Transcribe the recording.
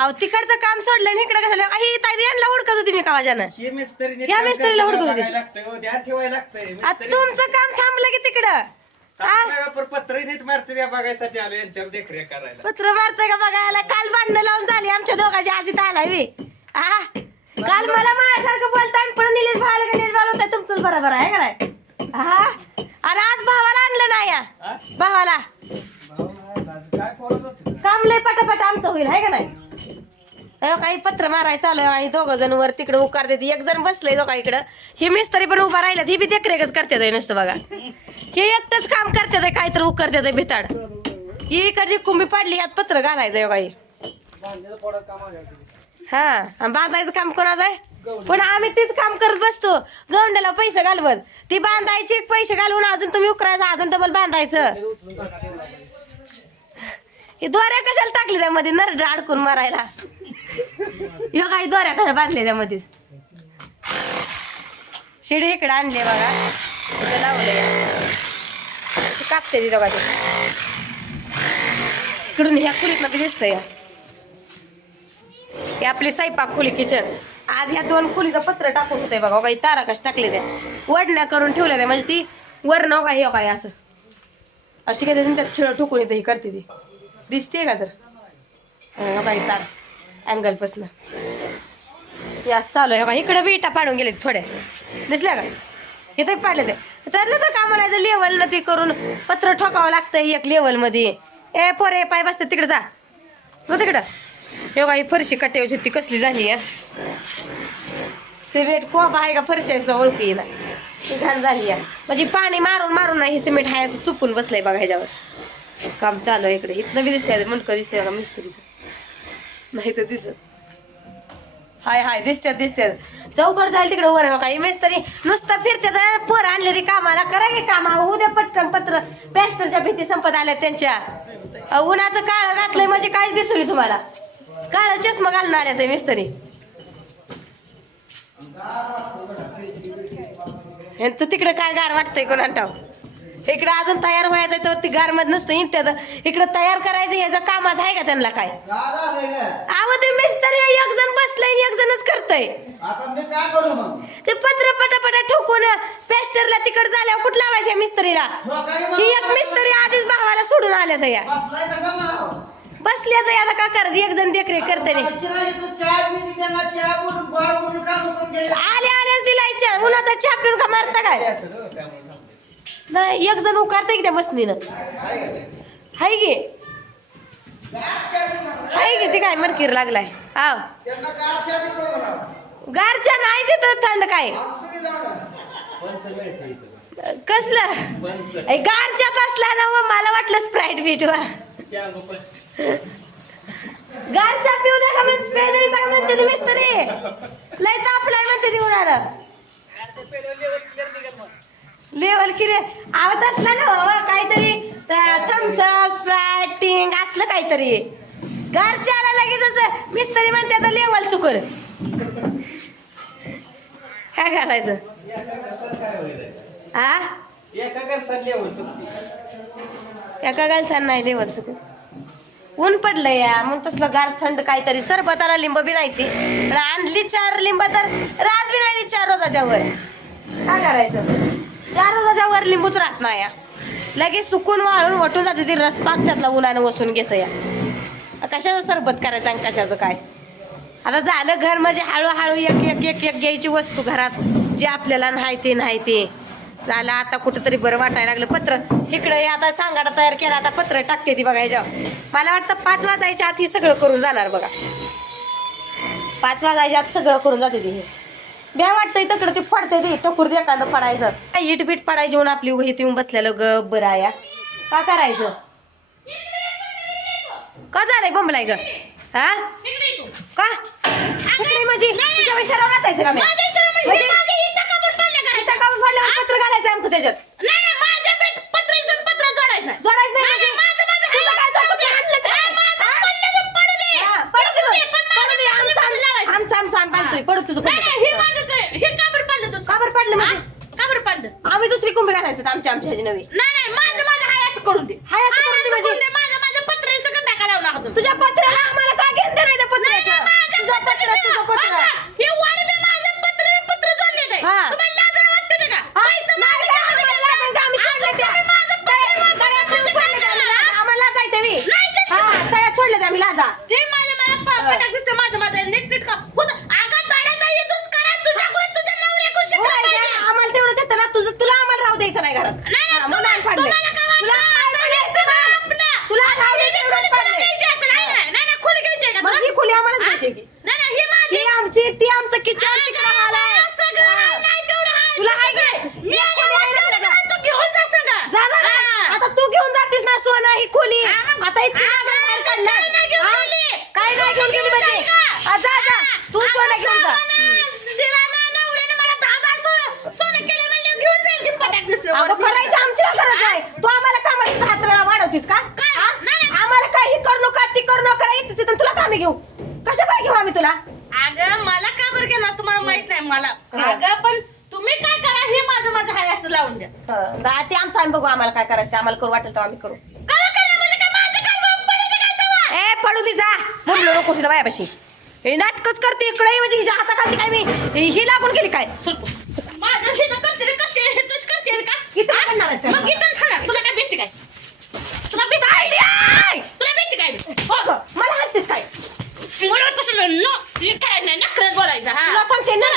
अहो तिकडचं काम सोडलं आणि इकडे कसं आई ताई यांना उडकत होती मी कावाजानं हे मिस्त्रीने या काम मिस्त्रीला करताना हुडकू दे. बघायला लागतंय हो, ध्यान ठेवायला लागतंय. आ, मिस्त्री- तुमचं काम थांबलं की तिकडं? आ? पत्र नीट मारते त्या बघायसाठी आलो यांच्यावर देखरेख करायला. पत्र मारतंय का बघायला? काल भांडणं लावून झाली आमच्या दोघांची आजी आलाय मी आ? काल मला माझ्यासारखं बोलताय पण निलेश भावाला का निलेश भावाला होता तुमचंच बरोबर आहे का नाही हा आणि आज भावाला आणलं नाही या. हा? भावाला. भाऊ, आज काय बोलत होते? काम लय पटापट आमचं होईल आहे का नाही? अहो, काही पत्र मारायचं आलं आहे दोघं जण वर तिकडे उकार देते एक जण बसलंय दोघा इकडं. हे मिस्त्री पण उभा राहिल्यात ही बी देखरेखच करतात नसतं बघा. हे एकटंच काम करतात काहीतरी उकार देत भिताड. ही इकडची कुंभी पाडली यात पत्र घालायचं काही हो, हा बांधायचं काम कोणाचं आहे? पण आम्ही तीच काम करत बसतो. गवंड्याला पैसे घालवत. ती बांधायची पैसे घालवून अजून तुम्ही उकरायचं अजून डबल बांधायचं. हे दोऱ्या कशाला टाकली त्यामध्ये? नरड अडकून मारायला. ह्यो काही दोऱ्या कशा बांधले त्यामध्ये शिडी इकडे आणले बघा. इथं लावले कापते ती दोघा इकडून ह्या कुलीत बी दिसतं या हे आपली साईपाक खोली किचन. आज ह्या दोन खोलीचं पत्र टाकून होतंय बघा. काही तारा कशा टाकले त्या. वडण्या करून ठेवल्या त्या. म्हणजे ती वर नव काय काय असं. अशी काय त्यात खेळ ठोकून येते ही करते ती. दिसते का तर? काही तारा. अँगलपासनं यास चालू आहे बघा. इकडे विटा पाडून गेले थोड्या. दिसल्या का? इथे पाडले ते. तर ना तर कामाला लेवल न ते करून पत्र ठोकावं लागतंय एक लेवलमध्ये ए पोरे पाय बसते तिकडे जा. तिकडं. हे बघा ही फरशी कट्ट्यावरची ती कसली झाली आहे सिमेंट कोप आहे का फरशी? असं ओळखी ती घाण झाली आहे म्हणजे पाणी मारून मारून नाही सिमेंट आहे असं चुपून बसलंय बघा ह्याच्यावर. काम चालू आहे इकडे. इथनं बी दिसतंय म्हणकं दिसतंय बघा मिस्त्रीचं. नाही तर दिसत. हाय हाय दिसत्यात दिसत्यात. चौकड जाईल तिकडे वर हो काही मिस्त्री नुसतं फिरत्यात पोर आणले ती कामाला. करा की कामा उद्या पटकन पत्र. पॅस्टरच्या भीती संपत आल्या त्यांच्या. अहो, उन्हाचं काळ घातलंय म्हणजे काहीच दिसू तुम्हाला. काळ चष्मा घालून आल्या ते मिस्त्री. यांचं तिकडे काय गार वाटतंय कोणा ठाव इकडे अजून तयार व्हायचं तर ती गारमध्ये नसतं इथं इकडे तयार करायचं याचं कामात आहे का त्यांना काय? अहो ते मिस्त्री एक जण बसलंय आणि एक जणच करतय. आता मी काय करू मग? ते पत्र पटापटा ठोकून पेस्टरला तिकड झाल्यावर कुठं लावायचं मिस्त्रीला? काय ही एक मिस्त्री आधीच भावाला सोडून आल्या या. बसलाय कसा मला? बसल्या तर आता काय करायचं? एक जण देखरेख करते नाही चहा पिली त्यांना चहा उन्हाचा चहा पिऊन का मारता काय हे असं हो, त्यामुळे थांबते. नाही एक जण उकारते की त्या बसनीनं? हाय गे हाय की ती काय मरकीर लागलाय? हा. गारच्या नाही तर थंड काय? कसलं? गारच्या ए, असला ना मग मला वाटलं स्प्राईट बीट वा गारच्या पिऊ द्या का म्हणते ती मिस्त्री? लय तापलाय म्हणते ती उन्हाळा लेवल किरे. आवत असला ना बाबा काहीतरी थम्सअप स्प्रायटिंग असलं काहीतरी. घरच्याला लगेच मिस्त्री म्हणते आता लेवल चुकर काय करायचं? आ? एका गालसान नाही लेवल चुकत ऊन पडलंय या. मग तसलं गार थंड काहीतरी. सरबताला लिंब बी नाही ती. आणली चार लिंब तर रात बी नाही ती चार रोजाच्या वर. काय करायचं? चार रोजाच्या वर लिंबूच राहत नाही या. लगेच सुकून वाळून वटून जाते ती रस पाक त्यातला उन्हानं वसून घेतं या. कशाचं सरबत करायचं आणि कशाचं काय? आता झालं घर म्हणजे हळूहळू एक एक एक एक घ्यायची वस्तू घरात. जे आपल्याला नाही ते नाही ते. झालं आता कुठंतरी बरं वाटायला लागलं. पत्र. इकडं हे आता सांगाडा तयार केला आता पत्र टाकते ती बघा ह्याच्यावर मला वाटतं पाच वाजायच्या आत ही सगळं करून जाणार बघा. पाच वाजायच्या आत सगळं करून जाते ती हे. भ्या वाटतंय तकडं ते फडते ते. टकूर दे एखादं फडायचं. काय इट बीट फडायची म्हणून आपली उगी येऊन बसलेलं ग बरं आहे या. का करायचं? का झालंय बंबलाय ग? हा? का? म्हणजे तुझ्या विषयाला वाचायचं का मी? म्हणजे? पत्र घालायचं आमचं त्याच्यात. जोडायचं नाही म्हणजे? तुझं काय चौकट आणलं का? हा, पडू दे मग. पडू दे. आमचं आम- आमचं आमचं आम बांधतोय पडू तुझं पडलं. का बरं पडलं? म्हणजे आम्ही दुसरी कुंभी घालायचं आमच्या आमच्या ह्याची नवी. करून दे. हाय असं करून दे म्हणजे? माझं माझं पत्र्याचं का टाका लावू नका तुम्ही. तुझ्या पत्र्याला आम्हाला आमची ती आमचं किचन तिकडे तुला काय. आता तू घेऊन जातीस ना सोनं ही खोली. आता इतकी जागा बाहेर काढणार. हा? काय नाही घेऊन गेली म्हणजे. हा, जा जा. तू सोनं घेऊन जा. अगं करायची आमची ना गरज आहे. तू आम्हाला कामात हात वाढवतीस का? हा? आम्हाला काही करू नका ती करू नका. इथे तुला कामी घेऊ. कशा पाय घेऊ आम्ही तुला? अगं मला का बरं घेणार तुम्हाला माहीत नाही मला. अगं पण तुम्ही काय करा हे माझं माझं हाय असं लावून द्या. हं, ते आमचं आम्ही बघू आम्हाला काय करायचं ते आम्हाला करू वाटेल तर आम्ही करू. म्हणजे काय माझं काय बाप पडायचं काय तेव्हा? ए पडू दे जा. बोललो नको तिथं बायापाशी. हे नाटकच करते इकडे म्हणजे हिच्या हाताखालची काय मी? ही लागून गेली काय? माझं हे तर करते रे, करते. रे, हे तुझं करते रे का? इथं हा? करणार आहेस का? मग इथं खाणार. तुला काय भीती काय? तुला भीती आयडिया! तुला भीती काय? हो. गं, मला हाततीस काय? मला कसं न नीट करायचं नाही नखरच बोलायचं हा तुला सांगते ना